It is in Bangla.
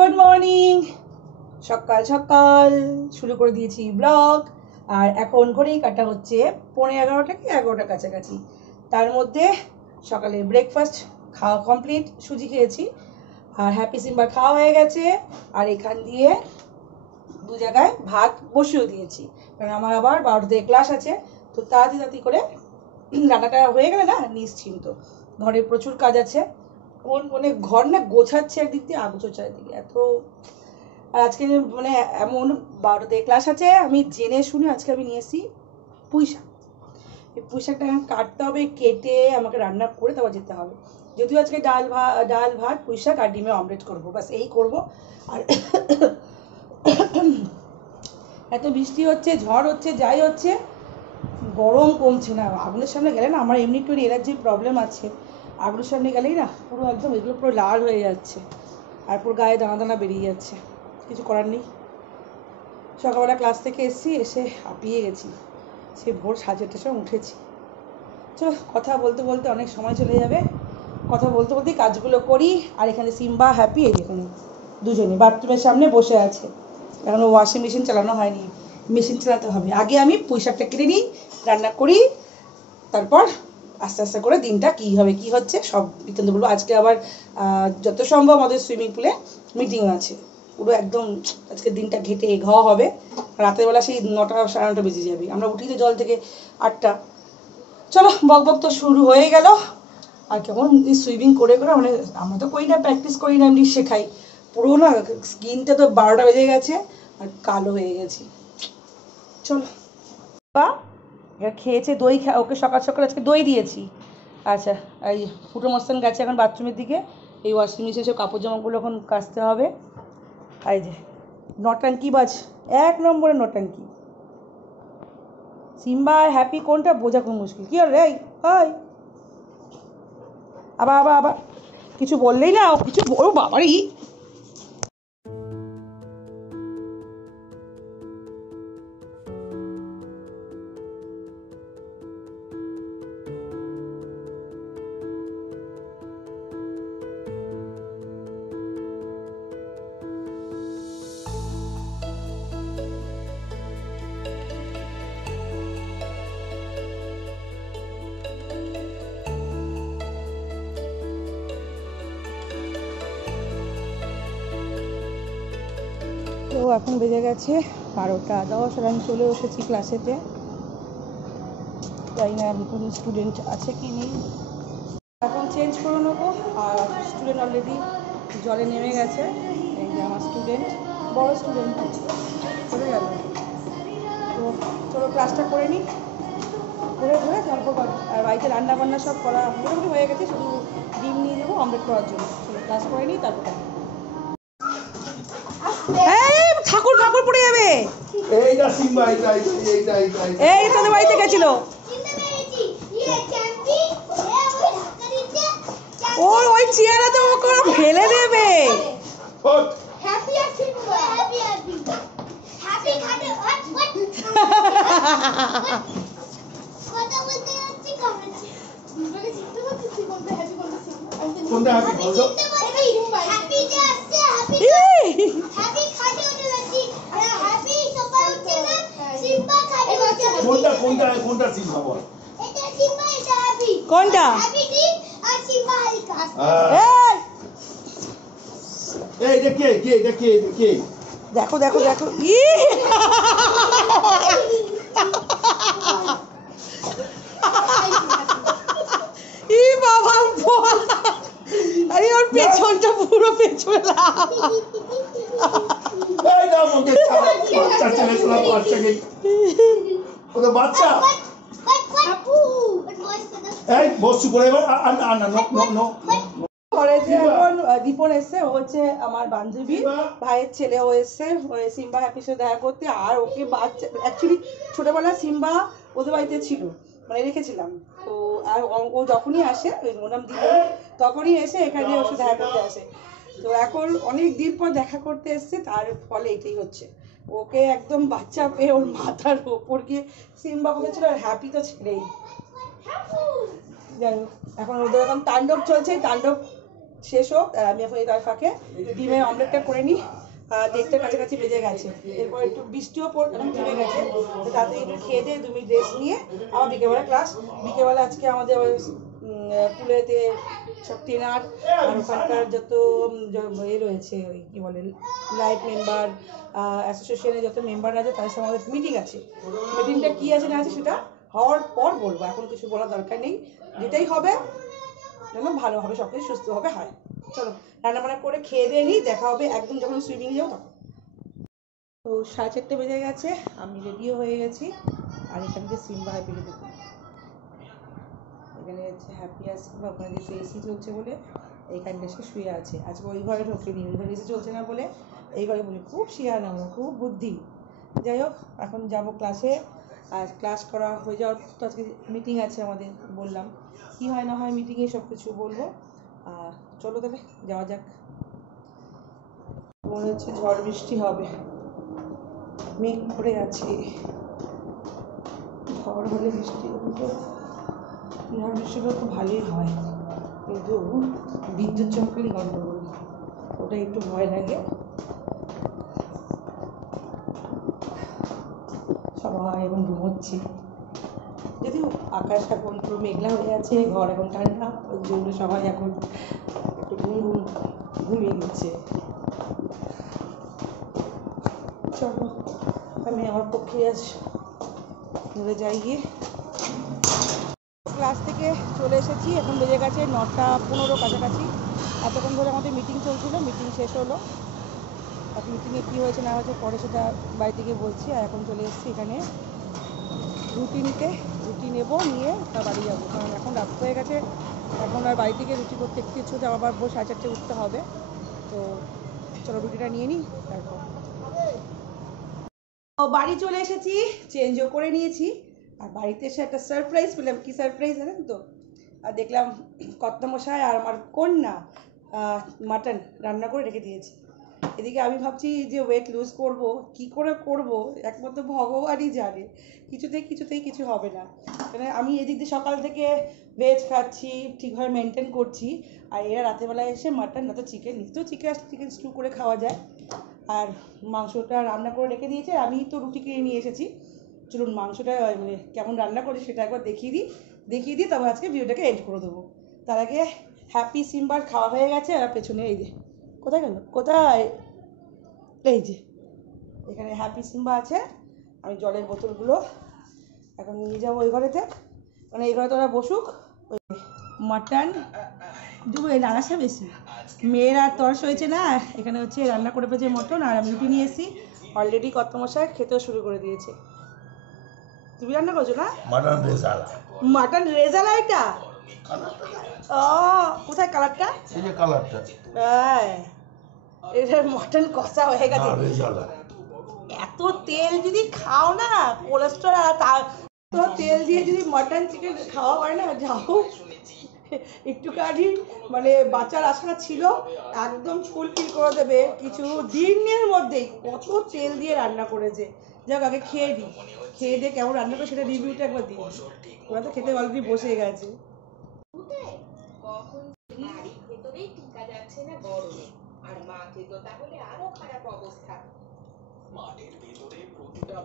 Good morning. সকাল সকাল শুরু করে দিয়েছি ব্লগ। আর এখন ঘড়ি কাটা হচ্ছে 11:15 কি 11টার কাছাকাছি। তার মধ্যে সকালে ব্রেকফাস্ট খাওয়া কমপ্লিট, সুজি খেয়েছি আর হ্যাপি সিম্বার খাওয়া হয়ে গেছে। আর এখান দিয়ে দু জায়গায় ভাত বসিয়েও দিয়েছি, কারণ আমার আবার 12টায় ক্লাস আছে। তো তাড়াতাড়ি করে রান্নাটা হয়ে গেলে না নিশ্চিন্ত। ঘরে প্রচুর কাজ আছে, মানে ঘর না গোছাচ্ছে একদিক দিয়ে, আগোছাচ্ছে একদিকে এত। আর আজকে মানে এমন 12টায় ক্লাস আছে, আমি জেনে শুনে আজকে আমি নিয়ে এসেছি পুঁই শাক। এই পুঁই শাকটা কাটতে হবে, কেটে আমাকে রান্না করে তারপর যেতে হবে। যদিও আজকে ডাল ভাত পুঁই শাক আর ডিমের অমলেট করবো, ব্যাস এই করবো। আর এত বৃষ্টি হচ্ছে, ঝড় হচ্ছে, যাই হচ্ছে, গরম কমছে না। আগুনের সামনে গেলে না, আমার এমনি একটু এলার্জির প্রবলেম আছে, আগুনের সামনে গেলেই না পুরো একদম এগুলো পুরো লাল হয়ে যাচ্ছে আর পুরো গায়ে দানা দানা বেরিয়ে যাচ্ছে। কিছু করার নেই। সকালবেলা ক্লাস থেকে এসে হাঁপিয়ে গেছি, সেই ভোর 8:30টার সময় উঠেছি। চলো, কথা বলতে বলতে অনেক সময় চলে যাবে। কথা বলতে বলতেই কাজগুলো করি। আর এখানে সিম্বা হ্যাপি এই দেখুন দুজনে বাথরুমের সামনে বসে আছে। এখনও ওয়াশিং মেশিন চালানো হয়নি, মেশিন চালাতে হবে। আগে আমি পুঁই শাকটা কেটে নিই, রান্না করি, তারপর আস্তে আস্তে করে দিনটা কী হবে কী হচ্ছে সব বৃত্তান্ত বলবো। আজকে আবার যত সম্ভব আমাদের সুইমিং পুলে মিটিং আছে, পুরো একদম আজকের দিনটা ঘেটে হবে। রাতের বেলা সেই 9টা 9:30 বেজে যাবে, আমরা উঠি তো জল থেকে 8টা। চলো, বক তো শুরু হয়ে গেল। আর কেমন সুইমিং করে মানে আমরা তো করি না, প্র্যাকটিস করি না, এমনি শেখাই। পুরো না স্কিনটা তো 12টা বেজে গেছে আর কালো হয়ে গেছি। চলো বা খেয়েছে দই, ওকে সকাল সকাল আজকে দই দিয়েছি। আচ্ছা, এই ফুটো মস্তান গেছে এখন বাথরুমের দিকে। এই ওয়াশিং মেশিনে সব কাপড় জামাগুলো এখন কাচতে হবে। এই যে নটাঙ্কি বাজ, 1 নম্বরে নটাঙ্কি। সিম্বা আর হ্যাপি কোনটা বোঝা খুব মুশকিল। কী হল রে? হয় আবার আবার আবার কিছু বললেই না, কিছু বলবো বাবারই। তো এখন বেজে গেছে 12:10 আর আমি চলে এসেছি ক্লাসেতে। জানি না এখন স্টুডেন্ট আছে কি নেই, এখন চেঞ্জ করে নেবো। আর স্টুডেন্ট অলরেডি জলে নেমে গেছে। এই যে আমার স্টুডেন্ট, বড় স্টুডেন্ট চলে গেল। তো চলো ক্লাসটা করে নিই, করে তারপর আর বাড়িতে রান্না বান্না সব করা মোটামুটি হয়ে গেছে, শুধু ডিম নিয়ে যাবো অমলেট করার জন্য। চলো ক্লাস করে নিই, তারপর ঠাকুর ঠাকুর পড়ে যাবে। এই তোদের বাড়িতে গেছিল, ওই চেয়ারে তো ওকে ফেলে দেবে। কোনটা? দেখো দেখো দেখো, বাবা আরে ওর পেছনটা পুরো পেছলা। দীপন এসছে, ও হচ্ছে আমার বান্ধবী ভাইয়ের ছেলে। ও এসছে সিম্বা হ্যাপির সাথে দেখা করতে। আর ওকে বাচ্চা অ্যাকচুয়ালি ছোটবেলা সিম্বা ওদের বাড়িতে ছিল, মানে রেখেছিলাম। তো আর ও যখনই আসে, ওর নাম দীপন, তখনই এসে এখানে ওর সাথে দেখা করতে আসে। তো এখন অনেক দিন পর দেখা করতে এসছে, তার ফলে এটাই হচ্ছে। ওকে একদম বাচ্চা পেয়ে ওর মাথার ওপর গিয়ে সিম্বা বলেছিল, আর হ্যাপি তো ছেড়েই। যাই হোক, এখন ওদের এখন তাণ্ডব চলছে, তাণ্ডব শেষ হোক, আর আমি এখন এই তার ফাঁকে ডিমের অমলেটটা করে নিই। 1:30টার কাছাকাছি বেজে গেছে, এরপর একটু বৃষ্টিও থেমে গেছে, তো তাতে একটু খেয়ে দিয়ে 2 মিনিট রেস্ট নিয়ে আবার বিকেলবেলা ক্লাস। বিকেলবেলা আজকে আমাদের পুলেতে সব ট্রেনার আর ওখানকার যত এ রয়েছে, ওই কী বলে, লাইভ মেম্বার, অ্যাসোসিয়েশনের যত মেম্বার আছে তাদের সাথে আমাদের মিটিং আছে। মিটিংটা কী আছে না আছে সেটা হওয়ার পর বলবো, এখন কিছু বলার দরকার নেই। যেটাই হবে যেন ভালোভাবে সব কিছু সুস্থভাবে হয়। চলো রান্নাবান্না করে খেয়ে দিয়ে নিই, দেখা হবে একদম যখন সুইমিং যাবো তখন। তো 4:30 বেজে গেছে, আমি রেডিও হয়ে গেছি, আর এখান থেকে সিম্বা হ্যাপিকে দেবো। এখানে হচ্ছে হ্যাপি আর সিম্বা, ওখানে যে এসি চলছে বলে এইখানটা এসে শুয়ে আছে। আজকে ওই ঘরে ঢোকেনি, ওই ঘরে এসি চলছে না বলে এই ঘরে বলি খুব শিয়ানা, আমার খুব বুদ্ধি। যাই হোক, এখন যাব ক্লাসে, আর ক্লাস করা হয়ে যাওয়ার তো আজকে মিটিং আছে আমাদের, বললাম কী হয় না হয় মিটিংয়ে সব কিছু বলবো। চলো তাহলে যাওয়া যাক। মনে হচ্ছে ঝড় বৃষ্টি হবে, মেঘ করে আছে। ঝড় হলে বৃষ্টি হলে তো, ঝড় বৃষ্টি হলে তো ভালোই হয়, কিন্তু বিদ্যুৎ চমকালেই গন্ডগোল, ওটা একটু ভয় লাগে। সবাই এখন ঘুমোচ্ছে, যদিও আকাশ এখন পুরো মেঘলা হয়ে আছে, ঘর এখন ঠান্ডা, ওই জন্য সবাই এখন একটু ঘুমিয়ে নিচ্ছে। চলো আমি আমার পক্ষে আজ ঘুরে যাই গিয়ে। ক্লাস থেকে চলে এসেছি, এখন বেজে গেছে 9:15 কাছাকাছি। এতক্ষণ ধরে আমাদের মিটিং চলছিল, মিটিং শেষ হলো। আর মিটিংয়ে কী হয়েছে না হয়েছে পরে সেটা বাড়ি থেকে বলছি। আর এখন চলে এসেছি এখানে রুটি নিতে, রুটি নেবো, নিয়ে তার বাড়ি যাবো, কারণ এখন রাত হয়ে গেছে। এখন আর বাড়ি থেকে রুটি করতে একটু ইচ্ছে হচ্ছে, আবার 4:30 উঠতে হবে। তো চলো রুটিটা নিয়ে নিই তারপর। ও বাড়ি চলে এসেছি, চেঞ্জও করে নিয়েছি, আর বাড়িতে এসে একটা সারপ্রাইজ পেলাম। কি সারপ্রাইজ জানেন তো? আর দেখলাম কর্তামশাই আর আমার কন্যা মাটন রান্না করে রেখে দিয়েছে। এদিকে আমি ভাবছি যে ওয়েট লুজ করব, কি করে করব একমাত্র ভগবানই জানে। কিছুতেই কিছু হবে না, মানে আমি এদিক দিয়ে সকাল থেকে ভেজ খাচ্ছি, ঠিকভাবে মেনটেন করছি, আর এরা রাতেরবেলায় এসে মাটন না তো চিকেন, নিশ্চয় চিকেন স্টু করে খাওয়া যায়, আর মাংসটা রান্না করে রেখে দিয়েছে। আমি তো রুটি কিনে নিয়ে এসেছি, চলুন মাংসটা মানে কেমন রান্না করি সেটা একবার দেখিয়ে দিই তবে আজকে ভিডিওটাকে এন্ড করে দেবো। তার আগে হ্যাপি সিম্বার খাওয়া হয়ে গেছে, আর পেছনে এই যে কোথায় গেল, কোথায়, এই যে এখানে হ্যাপি সিম্বা আছে। আমি জলের বোতলগুলো এখন নিয়ে যাবো ওই ঘরেতে, মানে এই ঘরে তো ওরা বসুক। ওই মাটন দেবো, এই লাগাসা বেশি মেয়েরা তরস হয়েছে না, এখানে হচ্ছে রান্না করে পেয়েছে মটন, আর আমি রুটি নিয়ে এসেছি। অলরেডি কর্তামশাই খেতেও শুরু করে দিয়েছে। তুমি রান্না করছো না? মাটন রেজালা এটা? ও কোথায় কালারটা? এই যে কালারটা, হ্যাঁ এটা মটন কষা হয়ে গেছে। এত তেল যদি খাও না, কোলেস্ট্রল, আর তো তেল দিয়ে যদি মটন চিকেন খাওয়া হয় না, যাও একটুখানি মানে বাচ্চার আশা ছিল, একদম ফুলফিল করে দেবে কিছু দিনের মধ্যেই। কত তেল দিয়ে রান্না করেছে। যাক আগে খেয়ে দিই, খেয়ে দিয়ে কেমন রান্না করে সেটা রিভিউটা একবার দিই। ওরা তো খেতে অলরেডি বসে গেছে। কখন বাড়ির ভেতরেই টিকা যাচ্ছে না গরমে, আর মাকে তো তাহলে আরো খারাপ অবস্থা। মাটির ভেতরে প্রতিটা